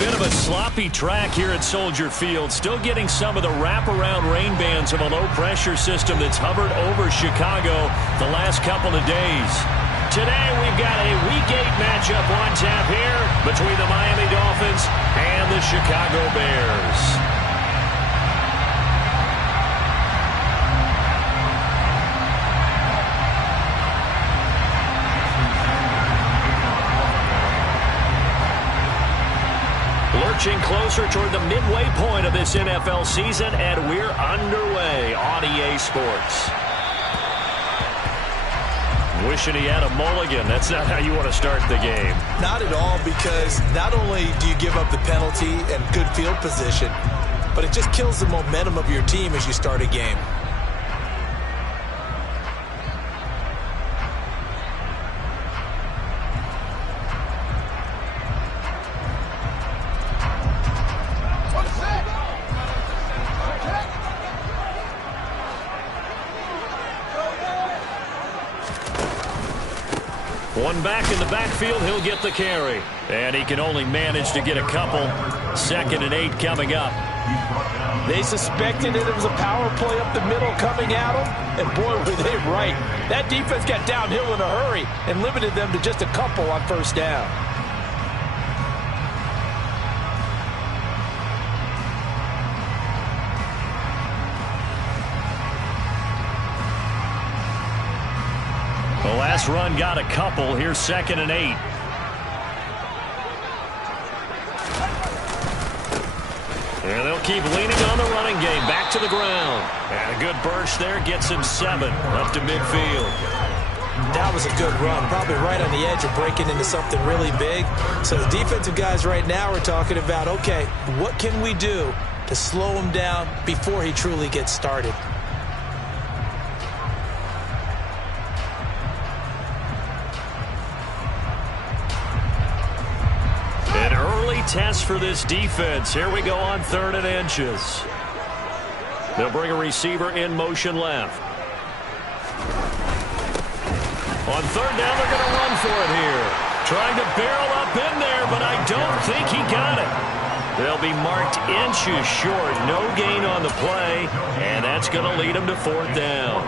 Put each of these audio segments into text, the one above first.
bit of a sloppy track here at Soldier Field. Still getting some of the wraparound rain bands of a low-pressure system that's hovered over Chicago the last couple of days. Today we've got a Week 8 matchup on tap here between the Miami Dolphins and the Chicago Bears. Lurching closer toward the midway point of this NFL season, and we're underway on EA Sports. Wishing he had a mulligan. That's not how you want to start the game. Not at all, because not only do you give up the penalty and good field position, but it just kills the momentum of your team as you start a game. One back in the backfield, he'll get the carry. And he can only manage to get a couple. 2nd and 8 coming up. They suspected it was a power play up the middle coming at them, and boy, were they right. That defense got downhill in a hurry and limited them to just a couple on first down. The last run got a couple. Here's 2nd and 8. And they'll keep leaning on the running game. Back to the ground. And a good burst there gets him 7 up to midfield. That was a good run. Probably right on the edge of breaking into something really big. So the defensive guys right now are talking about, okay, what can we do to slow him down before he truly gets started? Test for this defense. Here we go on 3rd and inches. They'll bring a receiver in motion left. On 3rd down, they're going to run for it here. Trying to barrel up in there, but I don't think he got it. They'll be marked inches short. No gain on the play, and that's going to lead them to 4th down.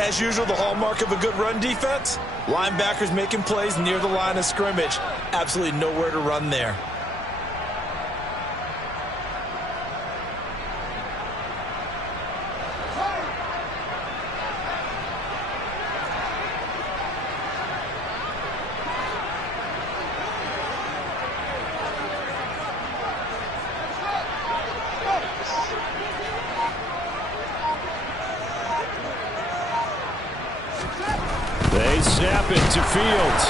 As usual, the hallmark of a good run defense, linebackers making plays near the line of scrimmage. Absolutely nowhere to run there. They snap it to Fields.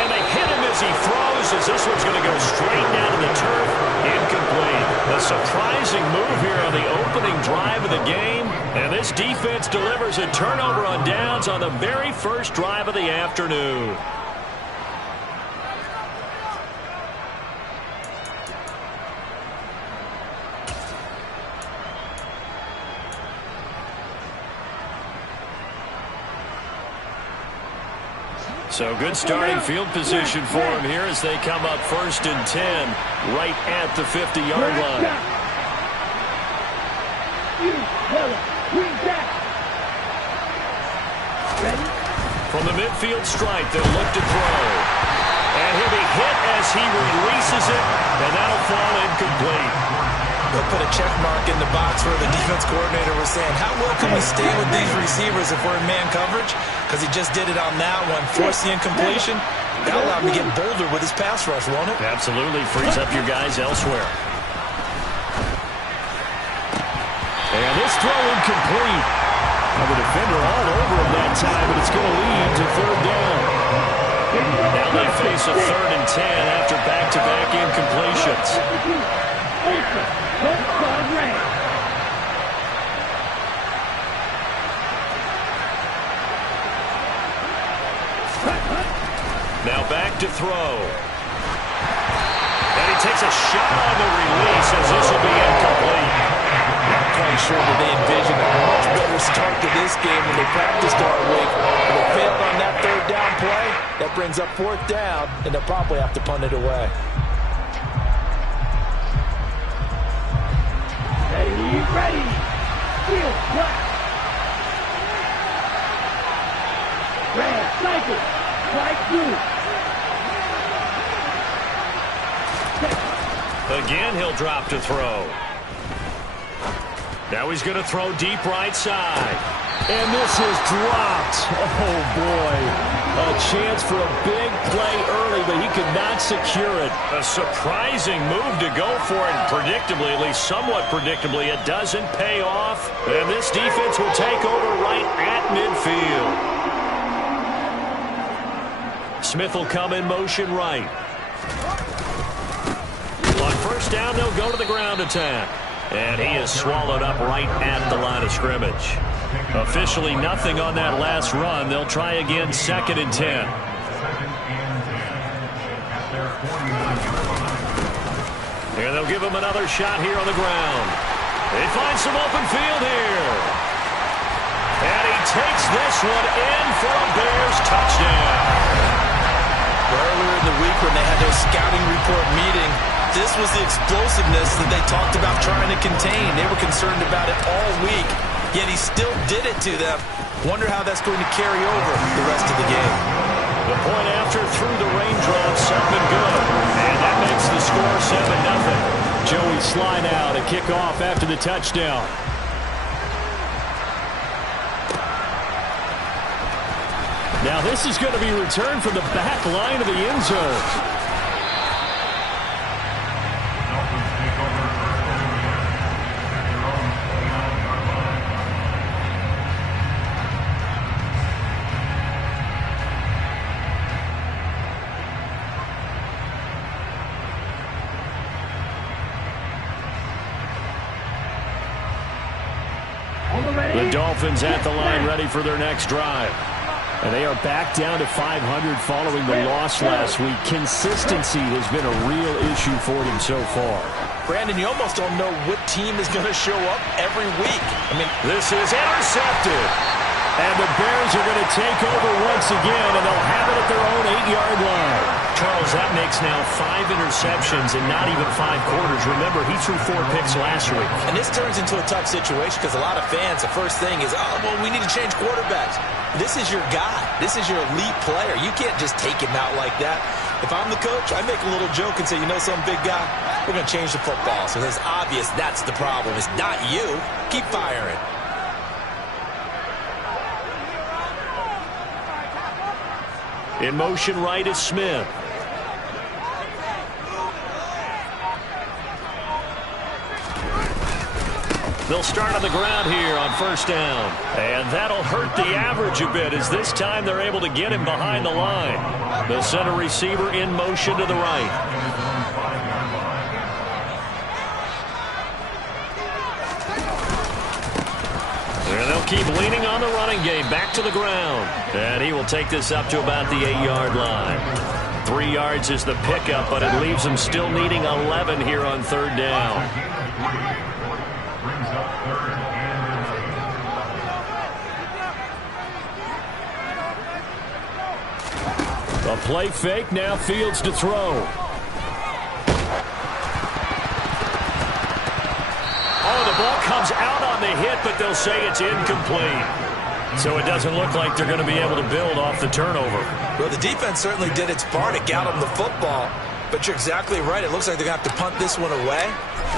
And they hit him as he throws, as this one's going to go straight down to the turf. Incomplete. A surprising move here on the opening drive of the game. And this defense delivers a turnover on downs on the very first drive of the afternoon. So good starting field position for him here as they come up 1st and 10 right at the 50-yard line. From the midfield stripe, they'll look to throw. And he'll be hit as he releases it, and that'll fall incomplete. They'll put a check mark in the box where the defense coordinator was saying, how well can we stay with these receivers if we're in man coverage? Because he just did it on that one. Force the incompletion. That'll allow him to get bolder with his pass rush, won't it? Absolutely. Frees up your guys elsewhere. And this throw incomplete. Now the defender all over him that time, but it's going to lead to 3rd down. Now they face a 3rd and 10 after back-to-back incompletions. Now back to throw. And he takes a shot on the release as this will be incomplete. I'm quite sure that they envisioned a much better start to this game when they practiced all week. But they failed on that 3rd down play. That brings up 4th down, and they'll probably have to punt it away. drop to throw. Now he's going to throw deep right side. And this is dropped. Oh, boy. A chance for a big play early, but he could not secure it. A surprising move to go for it, and predictably, at least somewhat predictably, it doesn't pay off. And this defense will take over right at midfield. Smith will come in motion right. On first down, they'll go to the ground attack. And he is swallowed up right at the line of scrimmage. Officially nothing on that last run. They'll try again, 2nd and 10. And they'll give him another shot here on the ground. They find some open field here. And he takes this one in for a Bears touchdown. Earlier in the week when they had their scouting report meeting, this was the explosiveness that they talked about trying to contain. They were concerned about it all week, yet he still did it to them. Wonder how that's going to carry over the rest of the game. The point after through the raindrops, something good. And that makes the score 7-0. Joey slide out and kick off after the touchdown. Now this is going to be returned from the back line of the end zone. The Dolphins at the line, ready for their next drive. And they are back down to 500 following the loss last week. Consistency has been a real issue for them so far. Brandon, you almost don't know what team is going to show up every week. I mean, this is intercepted. And the Bears are going to take over once again, and they'll have it at their own 8-yard line. Charles, that makes now 5 interceptions in not even 5 quarters. Remember, he threw 4 picks last week. And this turns into a tough situation because a lot of fans, the first thing is, oh, well, we need to change quarterbacks. This is your guy. This is your elite player. You can't just take him out like that. If I'm the coach, I make a little joke and say, you know some big guy, we're going to change the football. So it's obvious that's the problem. It's not you. Keep firing. In motion right is Smith. They'll start on the ground here on first down. And that'll hurt the average a bit as this time they're able to get him behind the line. They'll send a receiver in motion to the right. And they'll keep leaning on the running game back to the ground. And he will take this up to about the 8-yard line. 3 yards is the pickup, but it leaves him still needing 11 here on third down. A play fake, now Fields to throw. Ball comes out on the hit, but they'll say it's incomplete. So it doesn't look like they're going to be able to build off the turnover. Well, the defense certainly did its part to get them the football, but you're exactly right. It looks like they're going to have to punt this one away,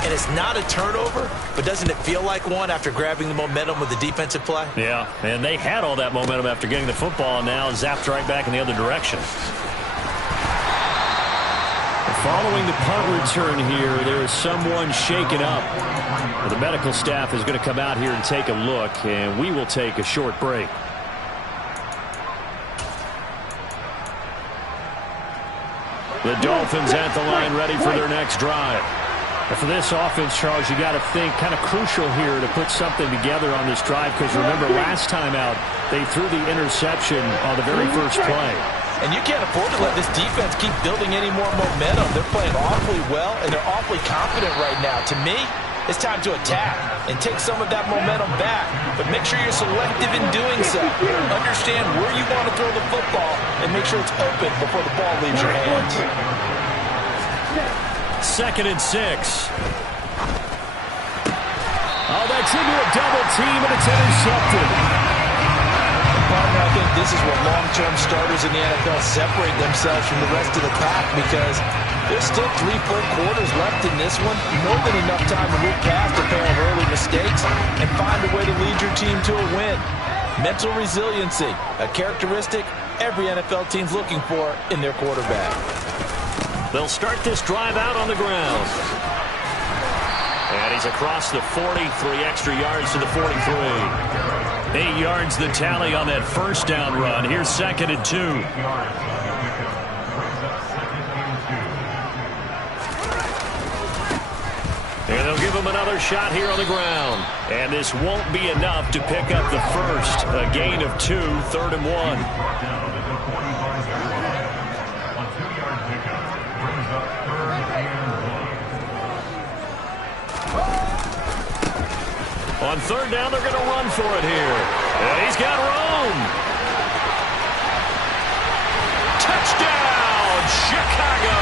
and it's not a turnover, but doesn't it feel like one after grabbing the momentum with the defensive play? Yeah, and they had all that momentum after getting the football, and now zapped right back in the other direction. Following the punt return here, there is someone shaken up. The medical staff is going to come out here and take a look, and we will take a short break. The Dolphins at the line, ready for their next drive. And for this offense, Charles, you got to think kind of crucial here to put something together on this drive, because remember last time out, they threw the interception on the very first play. And you can't afford to let this defense keep building any more momentum. They're playing awfully well, and they're awfully confident right now. To me, it's time to attack and take some of that momentum back. But make sure you're selective in doing so. Understand where you want to throw the football and make sure it's open before the ball leaves your hands. 2nd and 6. Oh, that's into a double team, and it's intercepted. Partner, I think this is where long-term starters in the NFL separate themselves from the rest of the pack, because there's still 3 full quarters left in this one. More than enough time to move past a pair of early mistakes and find a way to lead your team to a win. Mental resiliency, a characteristic every NFL team's looking for in their quarterback. They'll start this drive out on the ground. And he's across the 40, 3 extra yards to the 43. 8 yards the tally on that first down run. Here's 2nd and 2. And they'll give him another shot here on the ground. And this won't be enough to pick up the first. A gain of 2, 3rd and 1. On 3rd down, they're going to run for it here. And he's got room. Touchdown, Chicago.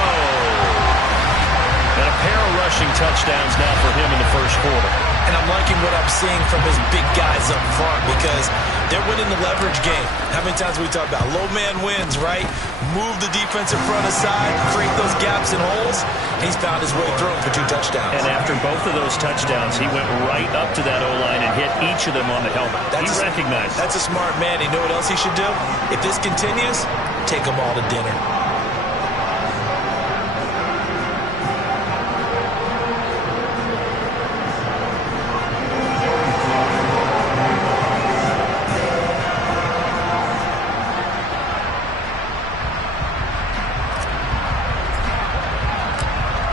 And a pair of rushing touchdowns now for him in the first quarter. And I'm liking what I'm seeing from his big guys up front, because they're winning the leverage game. How many times we talk about low man wins, right? Move the defensive front aside, create those gaps and holes. He's found his way through for 2 touchdowns. And after both of those touchdowns, he went right up to that O-line and hit each of them on the helmet. He recognized. That's a smart man. You know what else he should do? If this continues, take them all to dinner.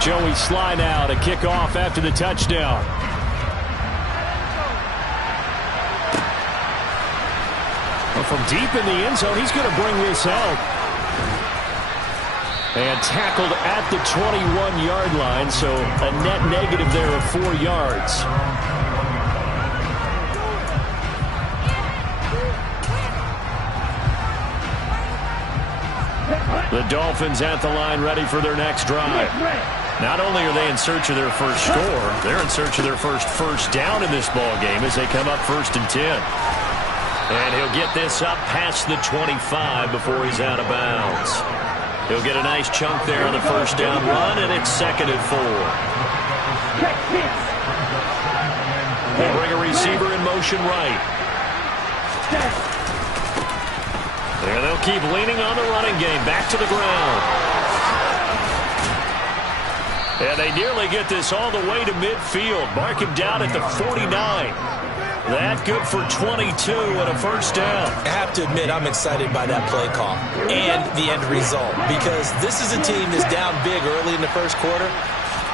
Joey Sly now to kick off after the touchdown. Well, from deep in the end zone, he's going to bring this out. And tackled at the 21-yard line, so a net negative there of 4 yards. The Dolphins at the line, ready for their next drive. Not only are they in search of their first score, they're in search of their first down in this ball game as they come up 1st and 10. And he'll get this up past the 25 before he's out of bounds. He'll get a nice chunk there on the first down run, and it's 2nd and 4. They'll bring a receiver in motion right. There they'll keep leaning on the running game. Back to the ground. And they nearly get this all the way to midfield. Mark him down at the 49. That good for 22 and a first down. I have to admit, I'm excited by that play call and the end result, because this is a team that's down big early in the first quarter,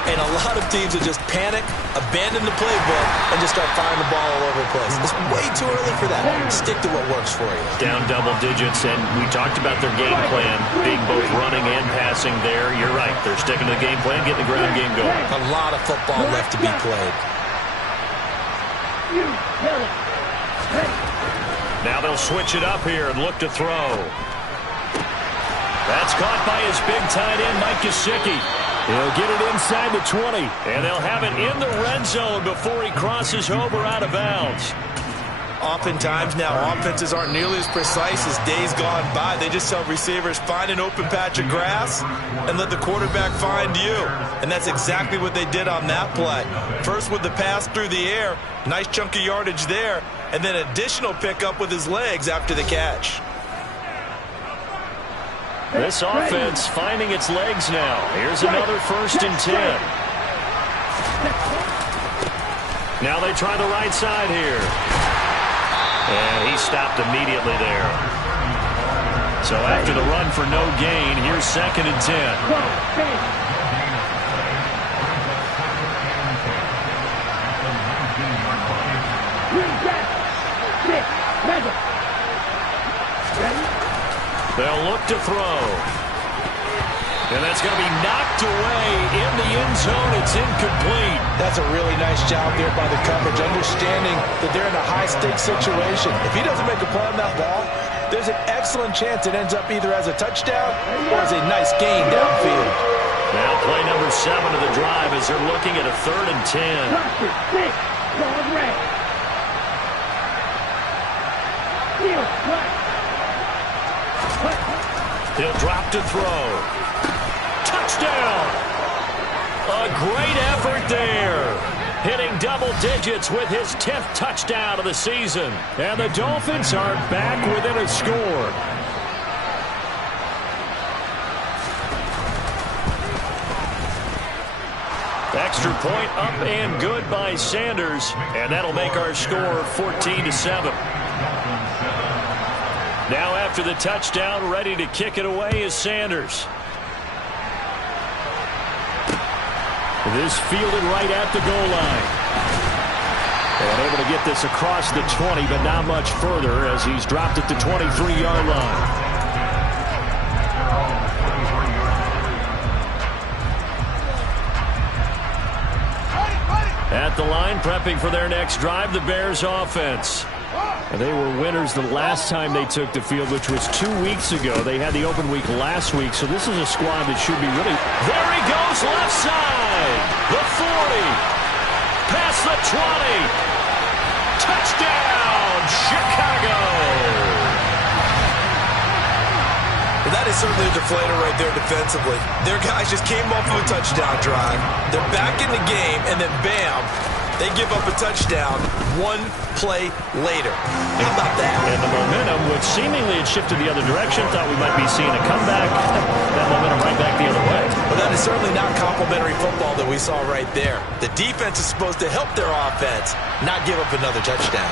and a lot of teams will just panic, abandon the playbook, and just start firing the ball all over the place. It's way too early for that. Stick to what works for you. Down double digits, and we talked about their game plan being both running and passing there. You're right. They're sticking to the game plan, getting the ground game going. A lot of football left to be played. Now they'll switch it up here and look to throw. That's caught by his big tight end, Mike Gesicki. He'll get it inside the 20, and they'll have it in the red zone before he crosses over out of bounds. Oftentimes now, offenses aren't nearly as precise as days gone by. They just tell receivers, find an open patch of grass and let the quarterback find you. And that's exactly what they did on that play. First with the pass through the air, nice chunk of yardage there, and then additional pickup with his legs after the catch. This offense finding its legs now. Here's another 1st and 10. Now they try the right side here. And he stopped immediately there. So after the run for no gain, here's 2nd and 10. They'll look to throw. And that's going to be knocked away in the end zone. It's incomplete. That's a really nice job there by the coverage, understanding that they're in a high-stakes situation. If he doesn't make a play on that ball, there's an excellent chance it ends up either as a touchdown or as a nice gain downfield. Now play number 7 of the drive as they're looking at a 3rd and 10. He'll drop to throw. Touchdown! A great effort there. Hitting double digits with his 10th touchdown of the season. And the Dolphins are back within a score. Extra point up and good by Sanders. And that'll make our score 14-7. Now after the touchdown, ready to kick it away is Sanders. This fielded right at the goal line. And able to get this across the 20, but not much further as he's dropped at the 23-yard line. At the line, prepping for their next drive, the Bears offense. And they were winners the last time they took the field, which was 2 weeks ago. They had the open week last week, so this is a squad that should be really... There he goes, left side! The 40! Past the 20! Touchdown, Chicago! Well, that is certainly a deflator right there defensively. Their guys just came off of a touchdown drive. They're back in the game, and then bam, they give up a touchdown one play later. How about that? And the momentum, which seemingly had shifted the other direction, thought we might be seeing a comeback. That momentum right back the other way. Well, that is certainly not complimentary football that we saw right there. The defense is supposed to help their offense, not give up another touchdown.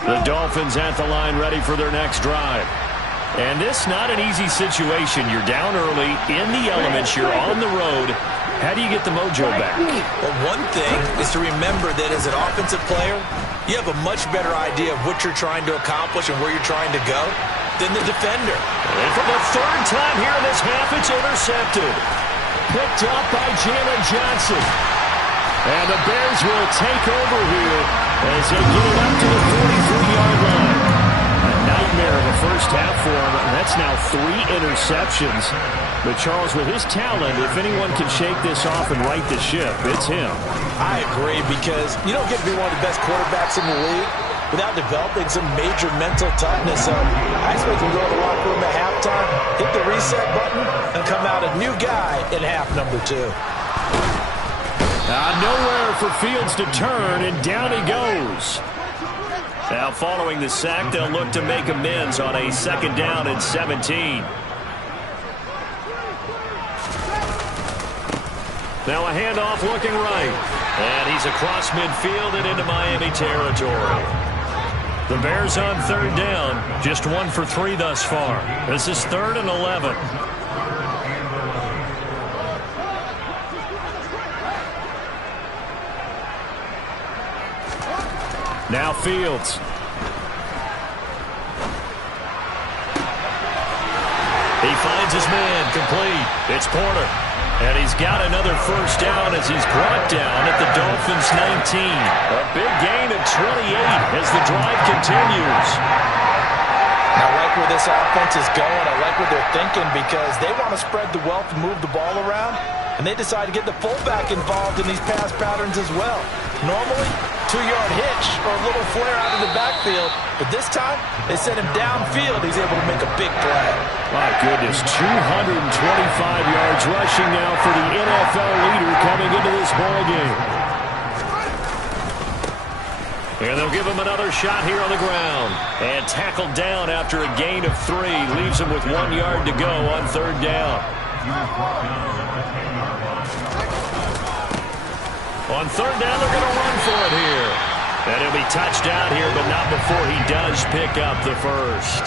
The Dolphins at the line ready for their next drive. And this not an easy situation. You're down early, in the elements, you're on the road. How do you get the mojo back? Well, one thing is to remember that as an offensive player, you have a much better idea of what you're trying to accomplish and where you're trying to go than the defender. And for the third time here in this half, it's intercepted. Picked up by Jalen Johnson. And the Bears will take over here as they get it up to the 43-yard line. A nightmare of a first half for him, and that's now 3 interceptions. But Charles, with his talent, if anyone can shake this off and right the ship, it's him. I agree, because you don't get to be one of the best quarterbacks in the league without developing some major mental toughness. So I expect him to go to the locker room at halftime, hit the reset button, and come out a new guy in half number 2. Nowhere for Fields to turn, and down he goes. Now following the sack, they'll look to make amends on a 2nd down and 17. Now a handoff looking right. And he's across midfield and into Miami territory. The Bears on 3rd down, just 1 for 3 thus far. This is 3rd and 11. Now Fields. He finds his man, complete. It's Porter. And he's got another first down as he's brought down at the Dolphins' 19. A big gain of 28 as the drive continues. I like where this offense is going. I like what they're thinking, because they want to spread the wealth and move the ball around. And they decide to get the fullback involved in these pass patterns as well. Normally, 2-yard hitch or a little flare out of the backfield. But this time, they send him downfield. He's able to make a big play. My goodness, 225 yards rushing now for the NFL leader coming into this ball game. And they'll give him another shot here on the ground. And tackled down after a gain of 3. Leaves him with 1 yard to go on 3rd down. On 3rd down, they're going to run for it here. And he'll be touched down here, but not before he does pick up the first.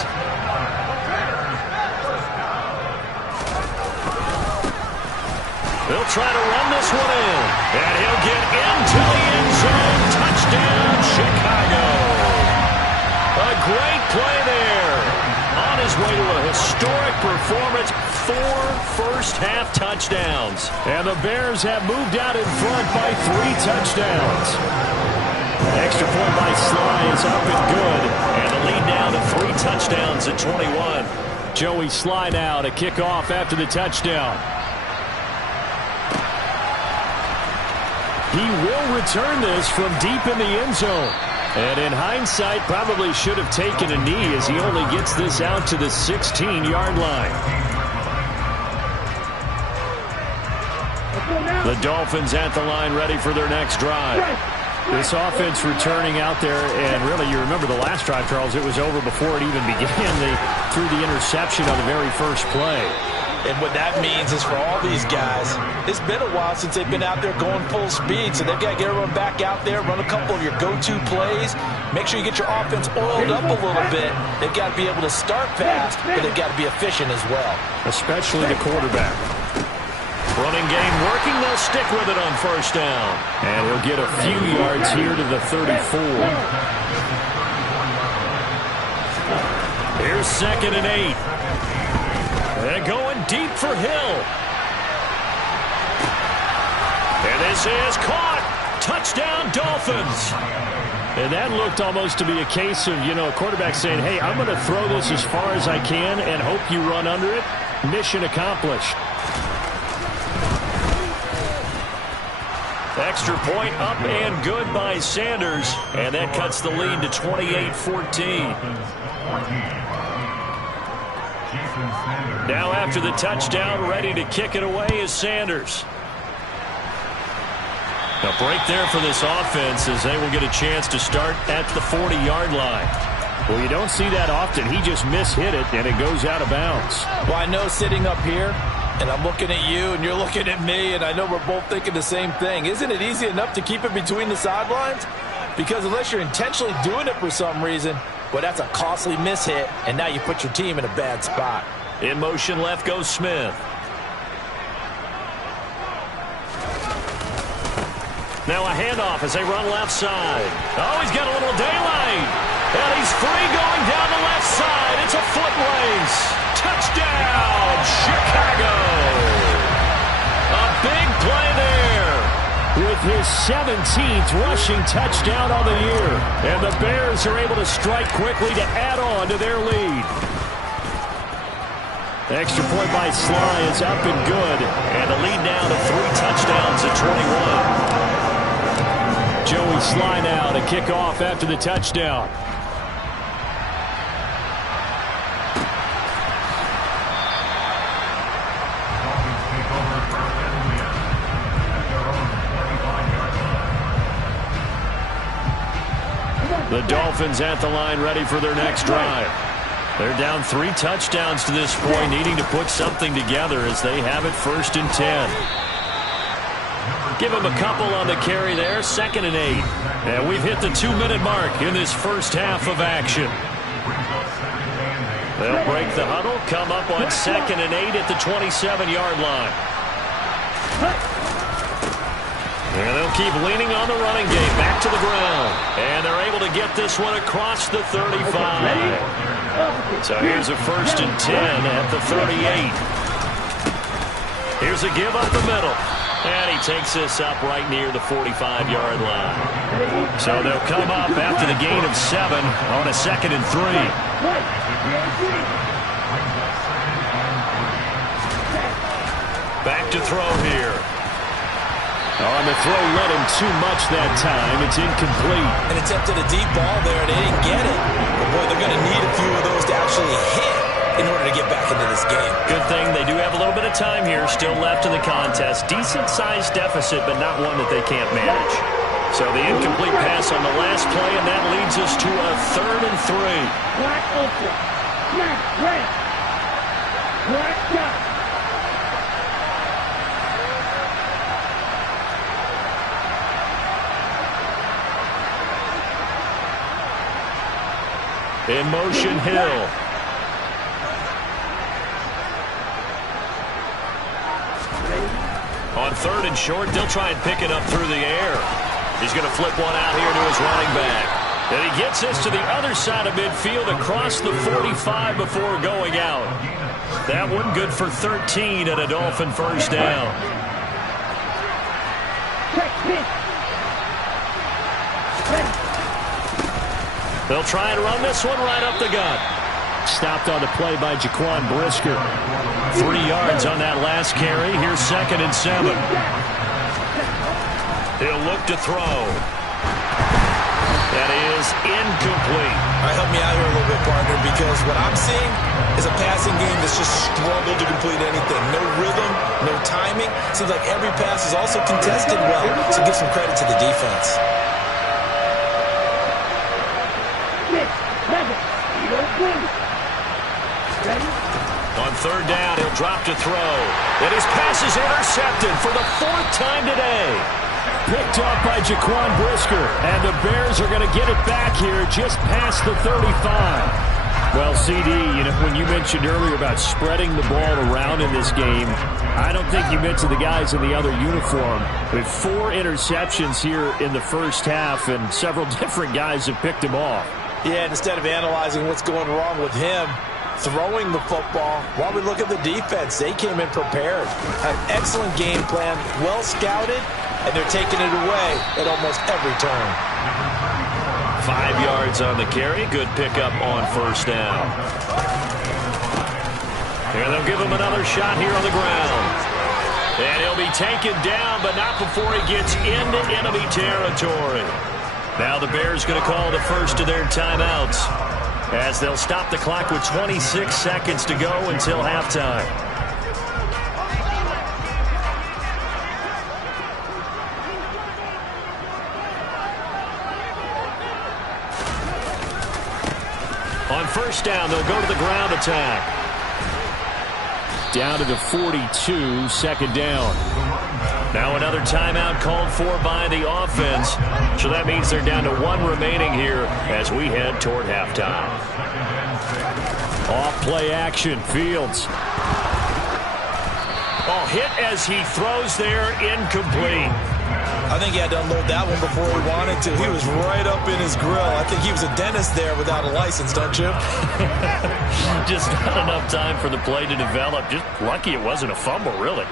He'll try to run this one in. And he'll get into the end zone. Touchdown, Chicago. A great play there. On his way to a historic performance. 4 first-half touchdowns. And the Bears have moved out in front by 3 touchdowns. Extra point by Sly is up and good. And the lead now to 3 touchdowns at 21. Joey Sly now to kick off after the touchdown. He will return this from deep in the end zone. And in hindsight, probably should have taken a knee as he only gets this out to the 16-yard line. The Dolphins at the line ready for their next drive. This offense returning out there, and really you remember the last drive, Charles, it was over before it even began. They threw the interception on the very first play. And what that means is for all these guys, it's been a while since they've been out there going full speed, so they've got to get everyone back out there, run a couple of your go-to plays, make sure you get your offense oiled up a little bit. They've got to be able to start fast, but they've got to be efficient as well. Especially the quarterback. Running game working, they'll stick with it on first down. And he'll get a few yards here to the 34. Here's 2nd and 8. They're going deep for Hill. And this is caught. Touchdown, Dolphins. And that looked almost to be a case of, a quarterback saying, hey, I'm going to throw this as far as I can and hope you run under it. Mission accomplished. Extra point up and good by Sanders. And that cuts the lead to 28-14. Now after the touchdown, ready to kick it away is Sanders. A break there for this offense as they will get a chance to start at the 40-yard line. Well, you don't see that often. He just mishit it, and it goes out of bounds. Well, I know sitting up here, and I'm looking at you, and you're looking at me, and I know we're both thinking the same thing. Isn't it easy enough to keep it between the sidelines? Because unless you're intentionally doing it for some reason, well, that's a costly mishit, and now you put your team in a bad spot. In motion left goes Smith. Now a handoff as they run left side. Oh, he's got a little daylight. And he's free going down the left side. It's a foot race. Touchdown, Chicago. A big play there. With his 17th rushing touchdown on the year. And the Bears are able to strike quickly to add on to their lead. Extra point by Sly is up and good. And the lead now to 3 touchdowns at 21. Joey Sly now to kick off after the touchdown. The Dolphins at the line ready for their next drive. They're down 3 touchdowns to this point, needing to put something together as they have it 1st and 10. Give him a couple on the carry there, 2nd and 8. And we've hit the 2-minute mark in this first half of action. They'll break the huddle, come up on 2nd and 8 at the 27-yard line. And they'll keep leaning on the running game, back to the ground. And they're able to get this one across the 35. So here's a 1st and 10 at the 38. Here's a give up the middle. And he takes this up right near the 45-yard line. So they'll come up after the gain of 7 on a 2nd and 3. Back to throw here. Oh, and the throw led him too much that time. It's incomplete. And attempted a deep ball there, and they didn't get it. But, boy, they're going to need a few of those to actually hit in order to get back into this game. Good thing they do have a little bit of time here still left in the contest. Decent-sized deficit, but not one that they can't manage. So the incomplete pass on the last play, and that leads us to a 3rd and 3. Black ultra. Black red. Black dot. In motion, Hill. On 3rd and short, they'll try and pick it up through the air. He's going to flip one out here to his running back. And he gets this to the other side of midfield across the 45 before going out. That one good for 13 at a Dolphin first down. Check this. Ready. They'll try and run this one right up the gut. Stopped on the play by Jaquan Brisker. 3 yards on that last carry. Here's 2nd and 7. He'll look to throw. That is incomplete. All right, help me out here a little bit, partner, because what I'm seeing is a passing game that's just struggled to complete anything. No rhythm, no timing. Seems like every pass is also contested well, so give some credit to the defense. On 3rd down, he'll drop to throw. And his pass is intercepted for the 4th time today. Picked up by Jaquan Brisker. And the Bears are going to get it back here just past the 35. Well, CD, when you mentioned earlier about spreading the ball around in this game, I don't think you mentioned the guys in the other uniform. With 4 interceptions here in the first half, and several different guys have picked him off. Yeah, and instead of analyzing what's going wrong with him, throwing the football, while we look at the defense, they came in prepared. An excellent game plan, well scouted, and they're taking it away at almost every turn. 5 yards on the carry. Good pickup on 1st down. Here they'll give him another shot here on the ground. And he'll be taken down, but not before he gets into enemy territory. Now the Bears going to call the first of their timeouts, as they'll stop the clock with 26 seconds to go until halftime. On 1st down, they'll go to the ground attack. Down to the 42, 2nd down. Now another timeout called for by the offense. So that means they're down to 1 remaining here as we head toward halftime. Off play action, Fields. Oh, hit as he throws there, incomplete. I think he had to unload that one before he wanted to. He was right up in his grill. I think he was a dentist there without a license, don't you? Just not enough time for the play to develop. Just lucky it wasn't a fumble, really.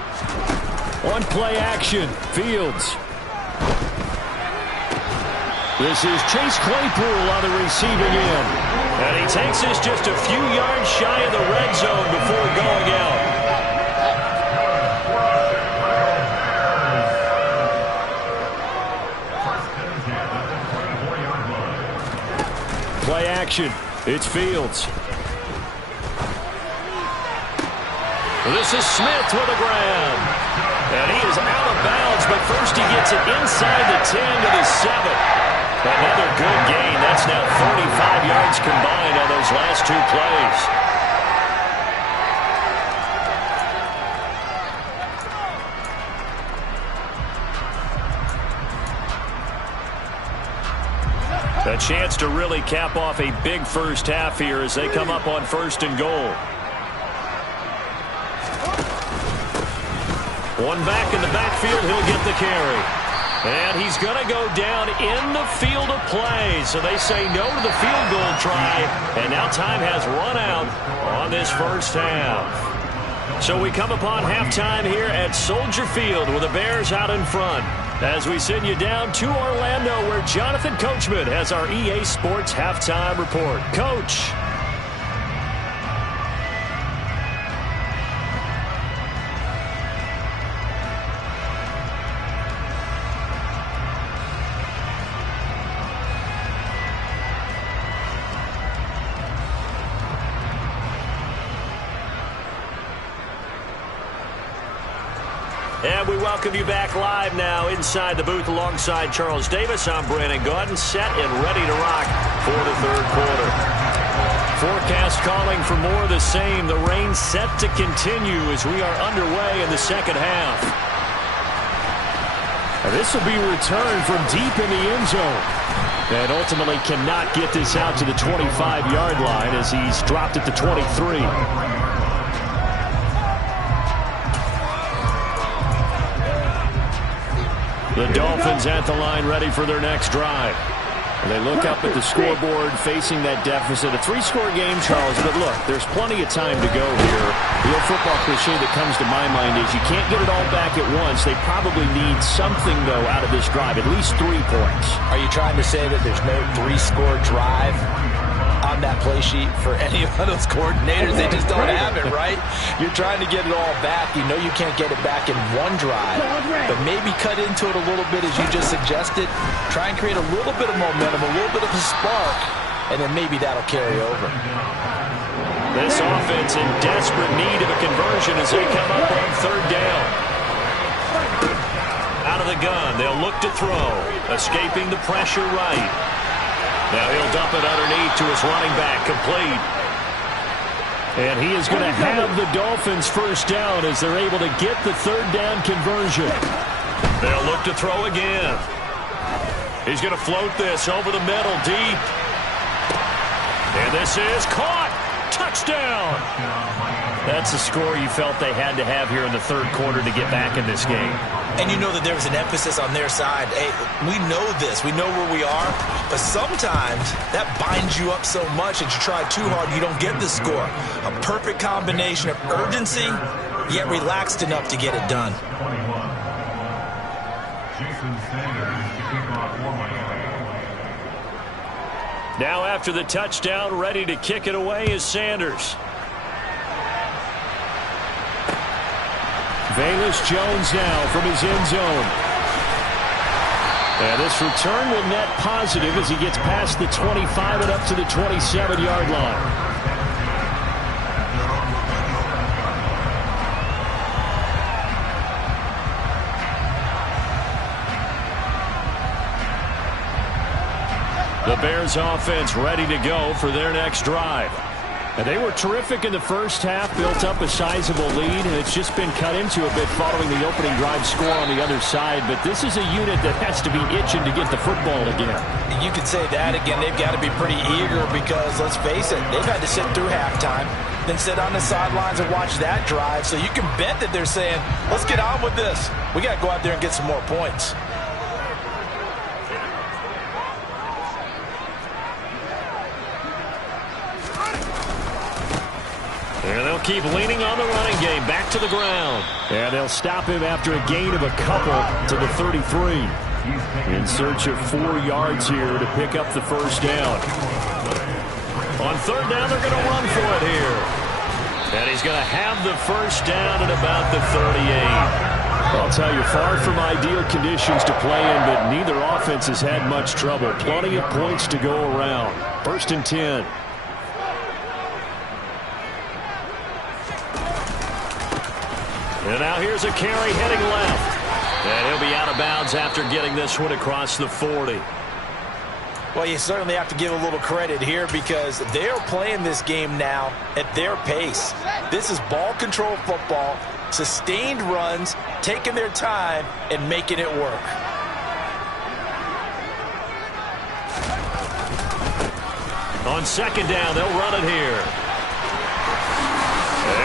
On play action, Fields. This is Chase Claypool on the receiving end. And he takes this just a few yards shy of the red zone before going out. Play action. It's Fields. This is Smith with a grab. And he is out of bounds, but first he gets it inside the 10 to the 7. Another good gain. That's now 45 yards combined on those last 2 plays. A chance to really cap off a big first half here as they come up on 1st and goal. One back in the backfield, he'll get the carry. And he's going to go down in the field of play. So they say no to the field goal try. And now time has run out on this first half. So we come upon halftime here at Soldier Field with the Bears out in front, as we send you down to Orlando, where Jonathan Coachman has our EA Sports Halftime Report. Coach. And we welcome you back live now inside the booth alongside Charles Davis. I'm Brandon Gaudin, set and ready to rock for the 3rd quarter. Forecast calling for more of the same. The rain set to continue as we are underway in the 2nd half. And this will be returned from deep in the end zone. And ultimately cannot get this out to the 25-yard line as he's dropped at the 23. The Dolphins at the line, ready for their next drive. They look up at the scoreboard facing that deficit. A 3-score game, Charles, but look, there's plenty of time to go here. The old football cliche that comes to my mind is you can't get it all back at once. They probably need something, though, out of this drive, at least 3 points. Are you trying to say that there's no 3-score drive on that play sheet for any of those coordinators? They just don't have it, right? You're trying to get it all back. You know you can't get it back in one drive, but maybe cut into it a little bit as you just suggested. Try and create a little bit of momentum, a little bit of a spark, and then maybe that'll carry over. This offense in desperate need of a conversion as they come up on 3rd down. Out of the gun, they'll look to throw. Escaping the pressure right. Now he'll dump it underneath to his running back, complete. And he is going to have the Dolphins 1st down as they're able to get the 3rd down conversion. They'll look to throw again. He's going to float this over the middle, deep. And this is caught. Touchdown. That's the score you felt they had to have here in the 3rd quarter to get back in this game. And you know that there was an emphasis on their side. Hey, we know this. We know where we are. But sometimes that binds you up so much that you try too hard, you don't get the score. A perfect combination of urgency, yet relaxed enough to get it done. Now after the touchdown, ready to kick it away is Sanders. Velus Jones now from his end zone. And this return will net positive as he gets past the 25 and up to the 27-yard line. The Bears offense ready to go for their next drive. And they were terrific in the first half, built up a sizable lead, and it's just been cut into a bit following the opening drive score on the other side. But this is a unit that has to be itching to get the football again. You could say that again. They've got to be pretty eager because, let's face it, they've had to sit through halftime, then sit on the sidelines and watch that drive. So you can bet that they're saying, let's get on with this. We got to go out there and get some more points. And they'll keep leaning on the running game, back to the ground. And they'll stop him after a gain of a couple to the 33. In search of 4 yards here to pick up the 1st down. On 3rd down, they're going to run for it here. And he's going to have the 1st down at about the 38. I'll tell you, far from ideal conditions to play in, but neither offense has had much trouble. Plenty of points to go around. 1st and 10. And now here's a carry heading left. And he'll be out of bounds after getting this one across the 40. Well, you certainly have to give a little credit here because they're playing this game now at their pace. This is ball control football, sustained runs, taking their time, and making it work. On 2nd down, they'll run it here.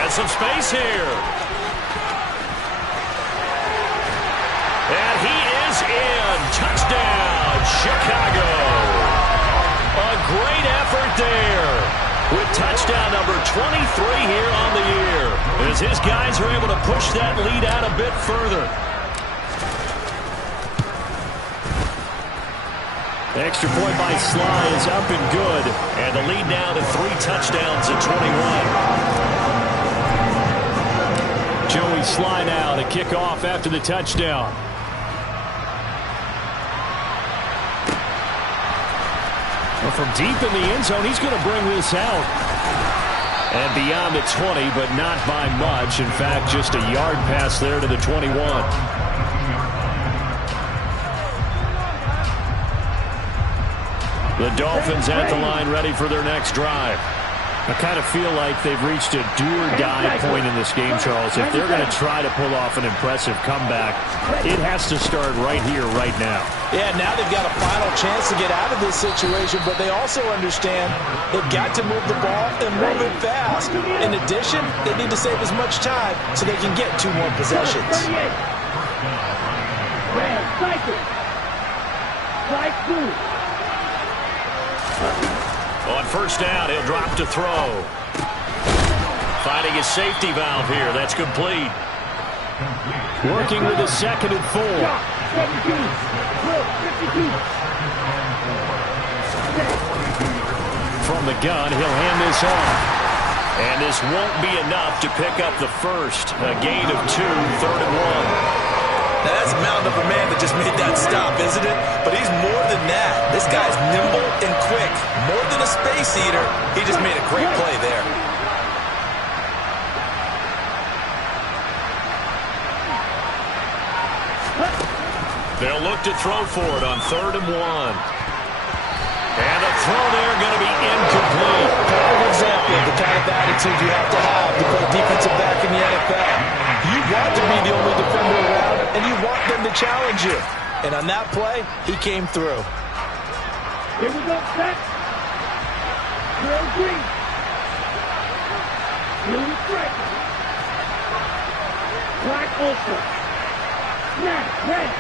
And some space here. And he is in. Touchdown, Chicago. A great effort there with touchdown number 23 here on the year as his guys are able to push that lead out a bit further. The extra point by Sly is up and good, and the lead now to 3 touchdowns at 21. Joey Sly now to kick off after the touchdown. Well, from deep in the end zone, he's going to bring this out. And beyond the 20, but not by much. In fact, just a yard pass there to the 21. The Dolphins at the line ready for their next drive. I kind of feel like they've reached a do-or-die point in this game, Charles. If they're going to try to pull off an impressive comeback, it has to start right here, right now. Yeah, now they've got a final chance to get out of this situation, but they also understand they've got to move the ball and move it fast. In addition, they need to save as much time so they can get 2 more possessions. Strike 2. On first down, he'll drop to throw. Finding his safety valve here. That's complete. Working with his 2nd and 4. From the gun, he'll hand this off. And this won't be enough to pick up the first. A gain of 2, 3rd and 1. Now that's a mound of a man that just made that stop, isn't it? But he's more than that. This guy's nimble and quick. More than a space eater. He just made a great play there. They'll look to throw for it on 3rd and 1. And the throw there going to be incomplete. Perfect example of the kind of attitude you have to put a defensive back in the NFL. You want to be the only defender around, and you want them to challenge you. And on that play, he came through. Here we go, set. Drill green. Blue strike. Black ultra. Snap, red.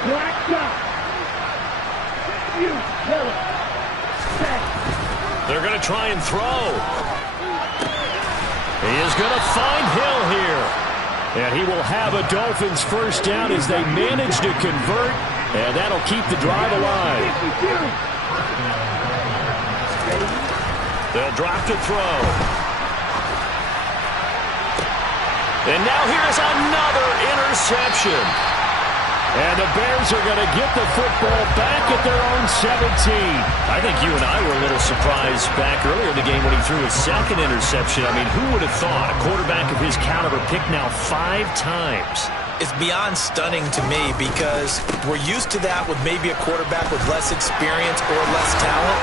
Black dot. You, yellow. Set. They're going to try and throw. He is going to find Hill here. And he will have a Dolphins first down as they manage to convert. And that'll keep the drive alive. They'll drop to throw. And now here's another interception. And the Bears are going to get the football back at their own 17. I think you and I were a little surprised back earlier in the game when he threw his 2nd interception. I mean, who would have thought a quarterback of his caliber picked now 5 times? It's beyond stunning to me because we're used to that with maybe a quarterback with less experience or less talent.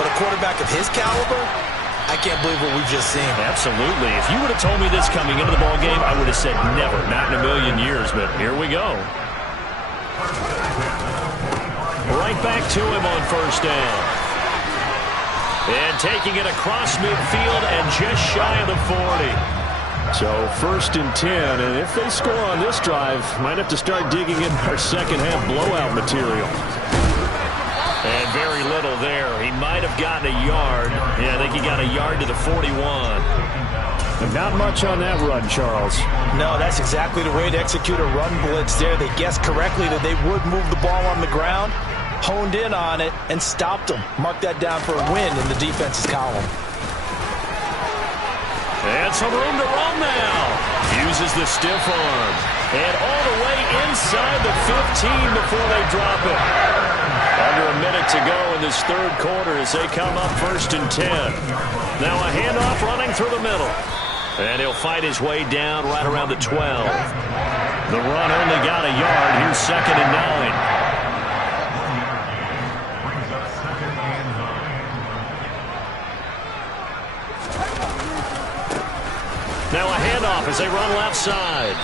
But a quarterback of his caliber, I can't believe what we've just seen. Absolutely. If you would have told me this coming into the ballgame, I would have said never, not in a million years. But here we go. Right back to him on first down. And taking it across midfield and just shy of the 40. So 1st and 10, and if they score on this drive, might have to start digging in our second-half blowout material. And very little there. He might have gotten a yard. Yeah, I think he got a yard to the 41. And not much on that run, Charles. No, that's exactly the way to execute a run blitz there. They guessed correctly that they would move the ball on the ground, honed in on it, and stopped them. Mark that down for a win in the defense's column. And some room to run now. Uses the stiff arm. And all the way inside the 15 before they drop it. Under a minute to go in this 3rd quarter as they come up 1st and 10. Now a handoff running through the middle. And he'll fight his way down right around the 12. The run only got a yard. Here's 2nd and 9. Now a handoff as they run left side.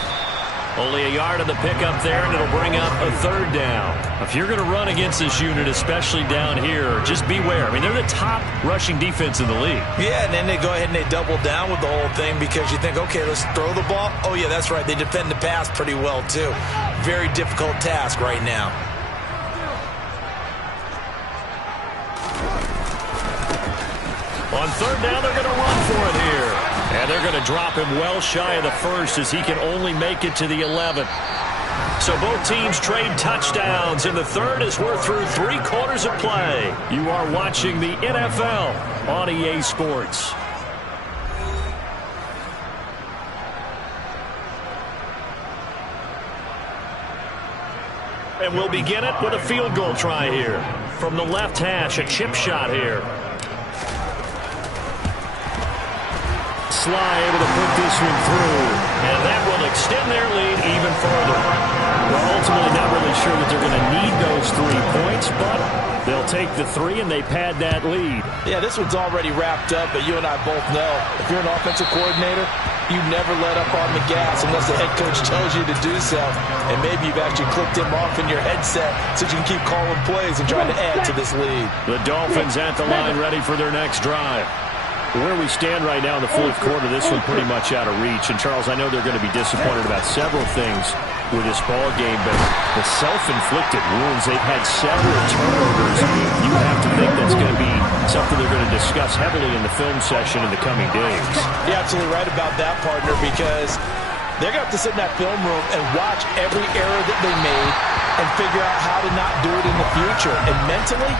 Only a yard on the pickup there, and it'll bring up a 3rd down. If you're going to run against this unit, especially down here, just beware. I mean, they're the top rushing defense in the league. Yeah, and then they go ahead and they double down with the whole thing because you think, okay, let's throw the ball. Oh, yeah, that's right. They defend the pass pretty well, too. Very difficult task right now. On 3rd down, they're going to run for it here. And they're going to drop him well shy of the 1st as he can only make it to the 11th. So both teams trade touchdowns in the 3rd as we're through 3 quarters of play. You are watching the NFL on EA Sports. And we'll begin it with a field goal try here. From the left hash, a chip shot here. Sly able to put this one through. And that will extend their lead even further. We're ultimately not really sure that they're going to need those 3 points, but they'll take the 3 and they pad that lead. Yeah, this one's already wrapped up, but you and I both know if you're an offensive coordinator, you never let up on the gas unless the head coach tells you to do so. And maybe you've actually clicked him off in your headset so you can keep calling plays and trying to add to this lead. The Dolphins at the line ready for their next drive. Where we stand right now in the 4th quarter, this one pretty much out of reach. And, Charles, I know they're going to be disappointed about several things. with this ball game, but the self-inflicted wounds, they've had several turnovers. You have to think that's going to be something they're going to discuss heavily in the film session in the coming days. You're absolutely right about that, partner, because they're going to have to sit in that film room and watch every error that they made and figure out how to not do it in the future. And mentally,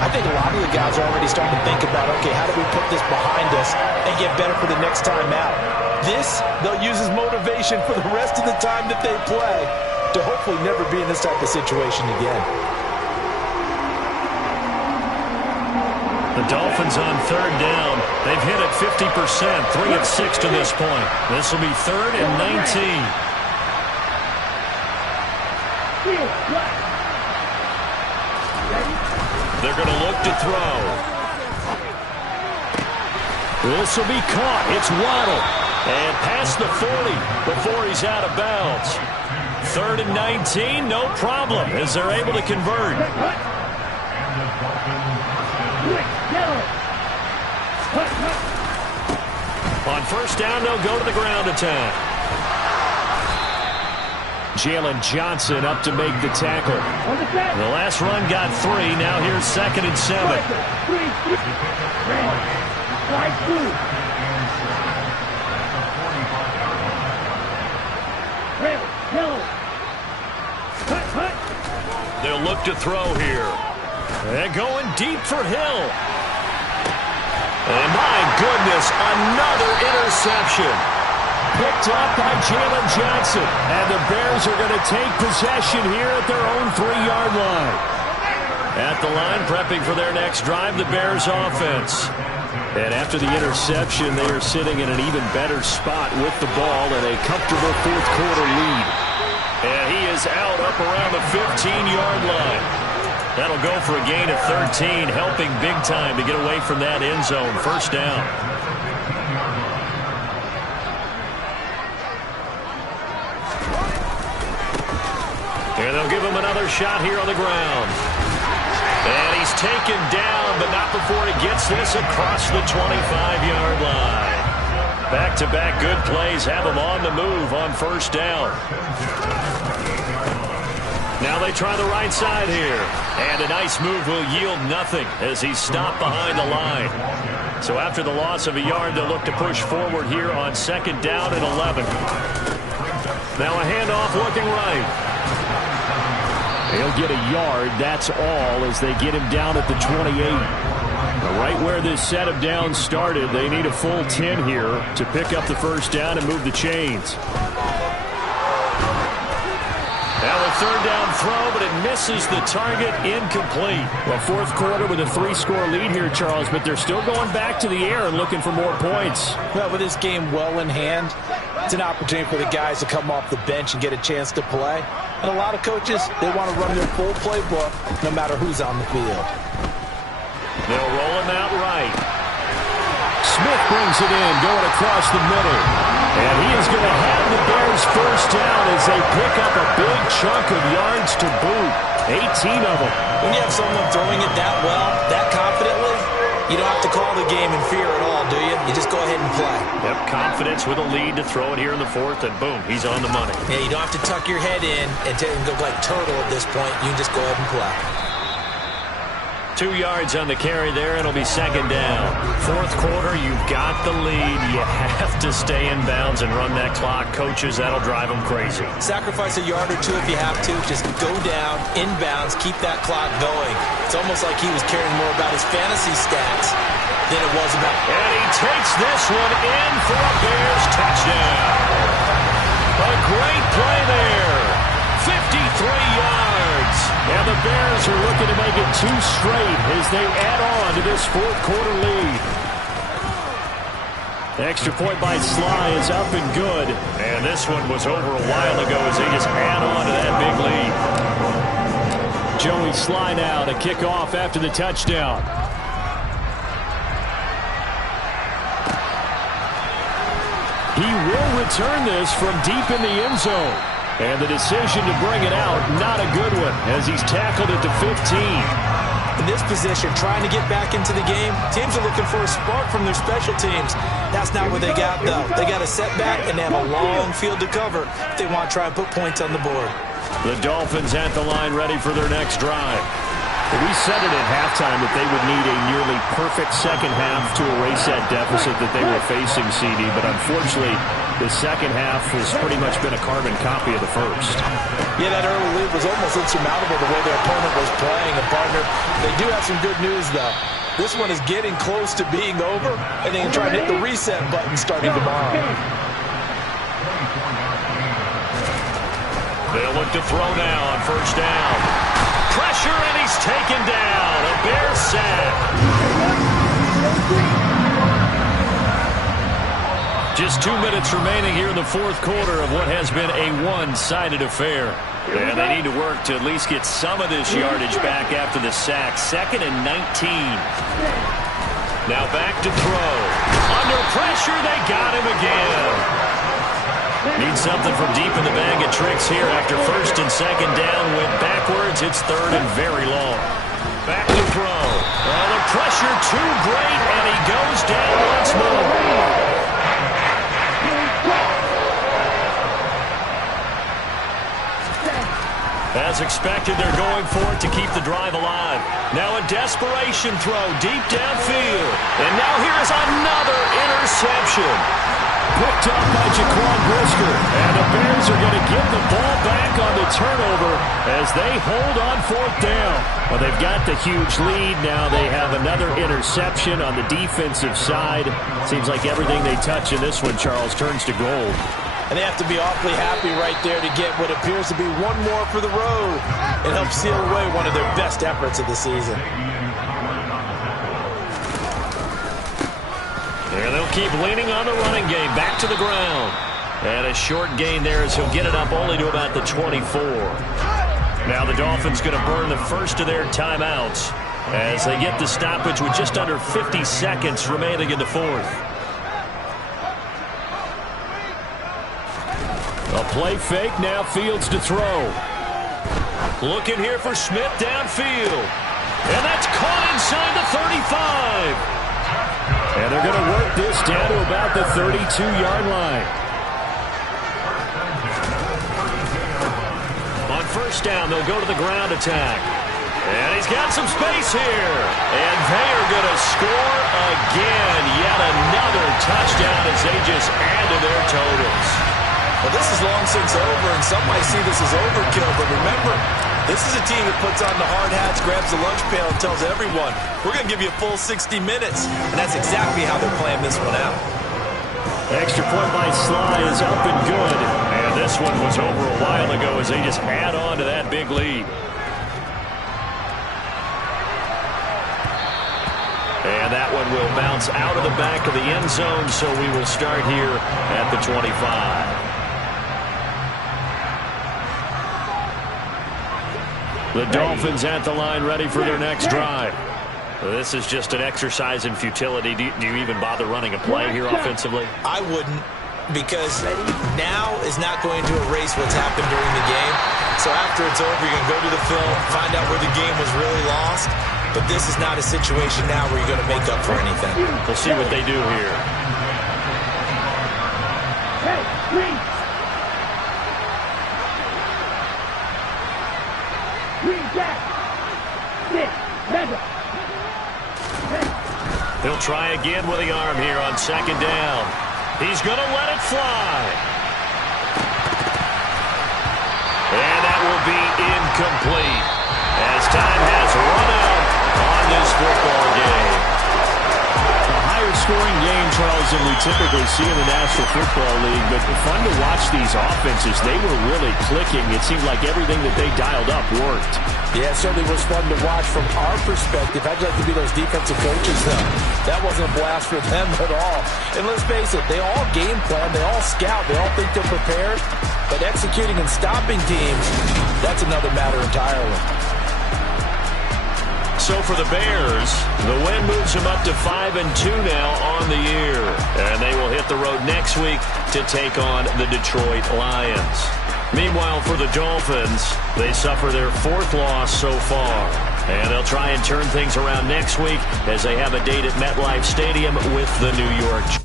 I think a lot of the guys are already starting to think about, okay, how do we put this behind us and get better for the next time out? This, they'll use as motivation for the rest of the time that they play to hopefully never be in this type of situation again. The Dolphins on third down. They've hit it 50%, 3 of 6 to this point. This will be 3rd and 19. They're going to look to throw. This will be caught. It's Waddle. And past the 40 before he's out of bounds. 3rd and 19, no problem, as they're able to convert. On first down, they'll go to the ground attack. Jalen Johnson up to make the tackle. The last run got 3. Now here's 2nd and 7. They'll look to throw here. They're going deep for Hill. And my goodness, another interception. Picked up by Jalen Johnson. And the Bears are going to take possession here at their own 3-yard line. At the line, prepping for their next drive, the Bears offense. And after the interception, they are sitting in an even better spot with the ball and a comfortable fourth-quarter lead. And he is out up around the 15-yard line. That'll go for a gain of 13, helping big time to get away from that end zone. First down. And they'll give him another shot here on the ground. And he's taken down, but not before he gets this across the 25-yard line. Back-to-back good plays have him on the move on first down. Now they try the right side here. And a nice move will yield nothing as he's stopped behind the line. So after the loss of a yard, they'll look to push forward here on 2nd down and 11. Now a handoff looking right. He'll get a yard, that's all, as they get him down at the 28. Right where this set of downs started, they need a full 10 here to pick up the first down and move the chains. Now a 3rd down throw, but it misses the target, incomplete. Well, 4th quarter with a 3-score lead here, Charles, but they're still going back to the air and looking for more points. Well, with this game well in hand, it's an opportunity for the guys to come off the bench and get a chance to play. And a lot of coaches, they want to run their full playbook no matter who's on the field. They'll roll him out right. Smith brings it in, going across the middle. And he is going to have the Bears first down as they pick up a big chunk of yards to boot. 18 of them. When you have someone throwing it that well, that confidently, you don't have to call the game in fear at all, do you? You just go ahead and play. Yep, confidence with a lead to throw it here in the 4th, and boom, he's on the money. Yeah, you don't have to tuck your head in and go like turtle at this point. You can just go ahead and play. 2 yards on the carry there, and it'll be 2nd down. 4th quarter, you've got the lead. You have to stay in bounds and run that clock. Coaches, that'll drive them crazy. Sacrifice a yard or 2 if you have to. Just go down, in bounds, keep that clock going. It's almost like he was caring more about his fantasy stats than it was about... And he takes this one in for a Bears touchdown. A great play there. 53 yards. And the Bears are looking to make it 2 straight as they add on to this 4th quarter lead. The extra point by Sly is up and good. And this one was over a while ago as they just add on to that big lead. Joey Sly now to kick off after the touchdown. He will return this from deep in the end zone. And the decision to bring it out, not a good one, as he's tackled at the 15. In this position, trying to get back into the game, teams are looking for a spark from their special teams. That's not what they got, though. They got a setback, and they have a long field to cover if they want to try and put points on the board. The Dolphins at the line ready for their next drive. We said it at halftime that they would need a nearly perfect second half to erase that deficit that they were facing, CD, but unfortunately, the second half has pretty much been a carbon copy of the first. Yeah, that early lead was almost insurmountable the way their opponent was playing. And, partner, they do have some good news, though. This one is getting close to being over, and they can try to hit the reset button starting tomorrow. They'll look to throw now on first down. Pressure, and he's taken down. A Bear sack. Just 2 minutes remaining here in the fourth quarter of what has been a one-sided affair. And they need to work to at least get some of this yardage back after the sack. 2nd and 19. Now back to throw. Under pressure, they got him again. Need something from deep in the bag of tricks here after first and second down. Went backwards. It's 3rd and very long. Back to throw. Well, the pressure too great, and he goes down once more. As expected, they're going for it to keep the drive alive. Now a desperation throw deep downfield. And now here is another interception. Picked up by Jaquan Brisker. And the Bears are going to give the ball back on the turnover as they hold on 4th down. Well, they've got the huge lead. Now they have another interception on the defensive side. Seems like everything they touch in this one, Charles, turns to gold. And they have to be awfully happy right there to get what appears to be one more for the road and help seal away one of their best efforts of the season. And they'll keep leaning on the running game. Back to the ground. And a short gain there as he'll get it up only to about the 24. Now the Dolphins going to burn the first of their timeouts as they get the stoppage with just under 50 seconds remaining in the fourth. A play fake, now Fields to throw. Looking here for Smith downfield. And that's caught inside the 35. And they're going to work this down to about the 32-yard line. On first down, they'll go to the ground attack. And he's got some space here. And they are going to score again. Yet another touchdown as they just add to their totals. Well, this is long since over, and some might see this as overkill, but remember, this is a team that puts on the hard hats, grabs the lunch pail, and tells everyone, we're going to give you a full 60 minutes, and that's exactly how they're playing this one out. Extra point by Sly is up and good, and this one was over a while ago as they just add on to that big lead. And that one will bounce out of the back of the end zone, so we will start here at the 25. The Dolphins at the line ready for their next drive. This is just an exercise in futility. Do you even bother running a play here offensively? I wouldn't, because now is not going to erase what's happened during the game. So after it's over, you're going to go to the film, find out where the game was really lost. But this is not a situation now where you're going to make up for anything. We'll see what they do here. Hey, please. He'll try again with the arm here on second down. He's going to let it fly. And that will be incomplete as time has run out on this football game. A higher scoring game, Charles, than we typically see in the National Football League, but fun to watch these offenses. They were really clicking. It seemed like everything that they dialed up worked. Yeah, it certainly was fun to watch from our perspective. How'd you like to be those defensive coaches, though? That wasn't a blast for them at all. And let's face it, they all game plan, they all scout, they all think they're prepared. But executing and stopping teams, that's another matter entirely. So for the Bears, the win moves them up to 5-2 now on the year. And they will hit the road next week to take on the Detroit Lions. Meanwhile, for the Dolphins, they suffer their fourth loss so far. And they'll try and turn things around next week as they have a date at MetLife Stadium with the New York Giants.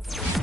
it.